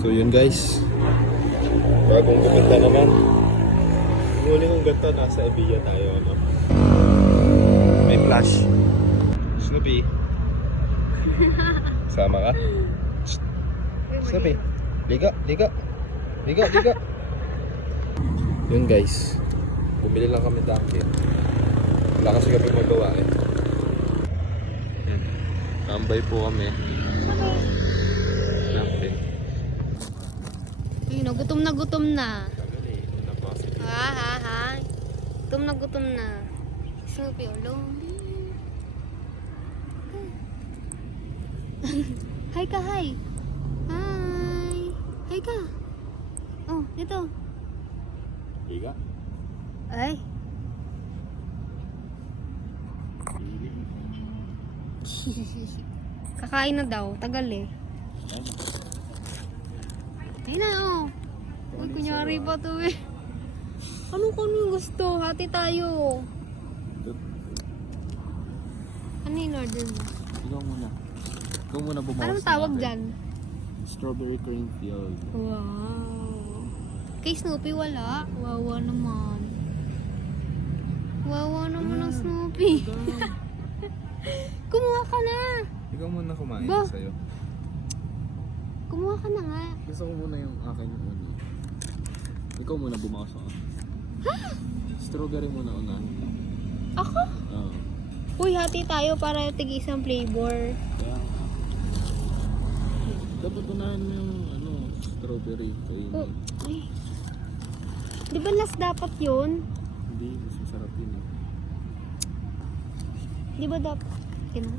So yun guys, bagong gumanda naman. Yung huli kong ganito, nasa Evilla tayo, ano? May flash. Snoopy, sama ka? Snoopy, liga. Yun guys, bumili lang kami dati. Wala kasi kami magawa eh. Tambay po kami. Natin. Ayun, gutom na. Ha. Gutom na. Snoopy, ulong. Hi ka, hi. Hi ka. Oh, ito. Liga? Ay. Kakain na daw. Tagal eh. Ayun na, oh. Uy, kunyari pa to eh. Anong yung gusto? Hati tayo. Ano yung order mo? Ikaw muna bumawas. Anong tawag dyan? Strawberry cream filled. Wow. Kay Snoopy wala. Wawa naman. Wawa naman ang Snoopy. Kumuha ka na. Ikaw muna kumain Ba? sa'yo. Kumuha ka na nga. Gusto ko muna yung akin yung una. Ikaw muna bumawas ako. Strawberry muna unahin. Ako? Oo. Uy, hati tayo para tig isang flavor. Kaya dapat unahin mo yung strawberry. Oh, ay. Di ba last dapat yun? Hindi, mas masarap yun eh. Di ba dapat? Kina?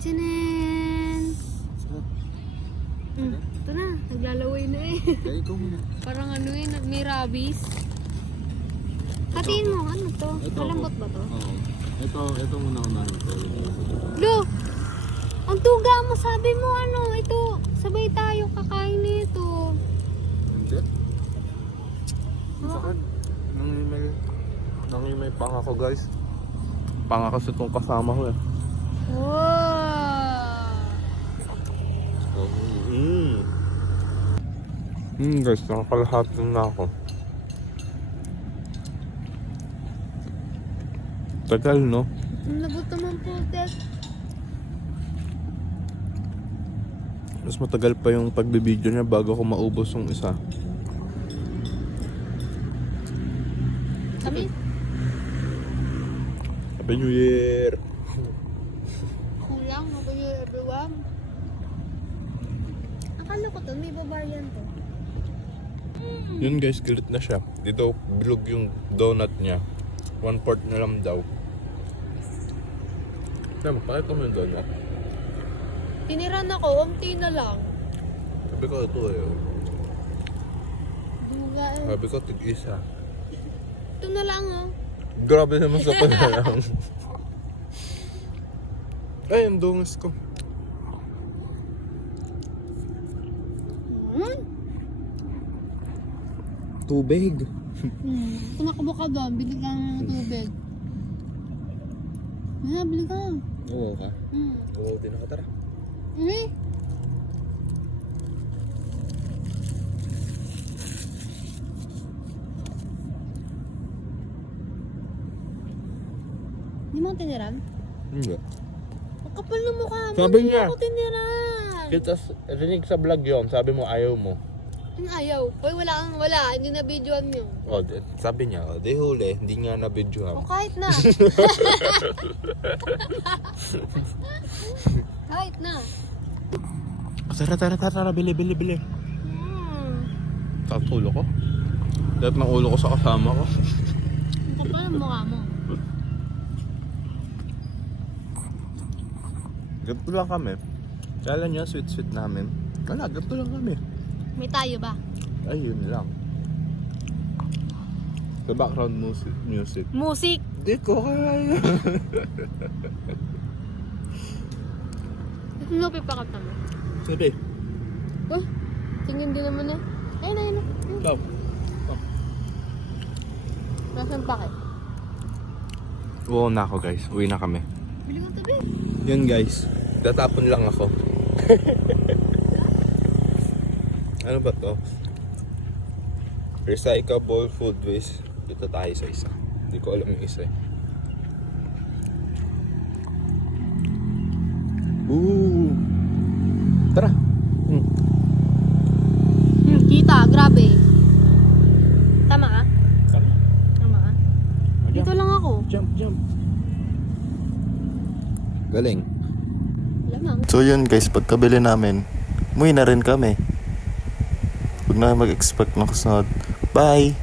Tchanan! Sarap. Ito na, naglalaway na eh. Kaya ikaw muna. Parang ano eh, may rabies. Hatiin mo, ano to? Malambot ba to? Oo. Ito muna unahin ko. Lo! Ang tuga mo, sabi mo ano, ito, sabay tayo kakain nito. Hindi? Sakit. Nangimay panga ko guys. Panga kasi itong kasama ko eh. Wow! Guys, nakakalahatin na ako. Tagal no? Nagutom ang putet. Mas matagal pa yung pagbibideo niya bago ko maubos yung isa. Kami? Happy New Year! Kulang, happy new year everyone. Akala ko to, may babayan to. Yun guys, galit na siya. Dito, bilog yung donut niya. 1/4 na lang daw. Pakita mo yung donut. Tiniran ako, umti na lang. Sabi ko ito eh. Duga eh. Sabi ko tig-isa. Ito na lang oh. Grabe naman sa panalang. Ay, ang dungis ko. Tubig. Tumakbo ka doon, bili ka ng tubig. Bili ka. Oo ka? Oo din ako, tara. Hindi mo tiniran? Hindi. Ang kapal ng mukha mo. Sabi Hindi niya. ako tiniran. Kita rinig sa vlog yun, sabi mo ayaw mo. Ang ayaw. Hoy, wala. Hindi na videoan nyo. O, sabi niya, di huli, hindi nga O na-videohan. kahit na. Kahit na. Tara, bili. Tapos ulo ko. Lahat ng ulo ko sa kasama ko. Ang kapal ng mukha mo. Ganito lang kami. Kala niya, sweet namin. Wala, ganito lang kami. May tayo ba? Ay, yun lang. Sa background music. Music! Di ko kaya. Snoopy pa ka mo. Sabi. Oh, tingin din naman eh. Ayun. Ikaw. Nasaan pa kayo? Oo na ako guys. Uwi na kami. Bili kong tabi. Yun guys. Tatapon lang ako. Ano ba to? Recyclable food waste. Dito tayo sa isa. Hindi ko alam yung isa eh. Ooh. Tara. Kita, grabe. Tama ka? Tara. Tama ka? Dito lang ako. Jump. Galing. Lamang. So yun guys, pagkabili namin, umuwi na rin kami. Huwag na mag-expect ng kasunod. Bye!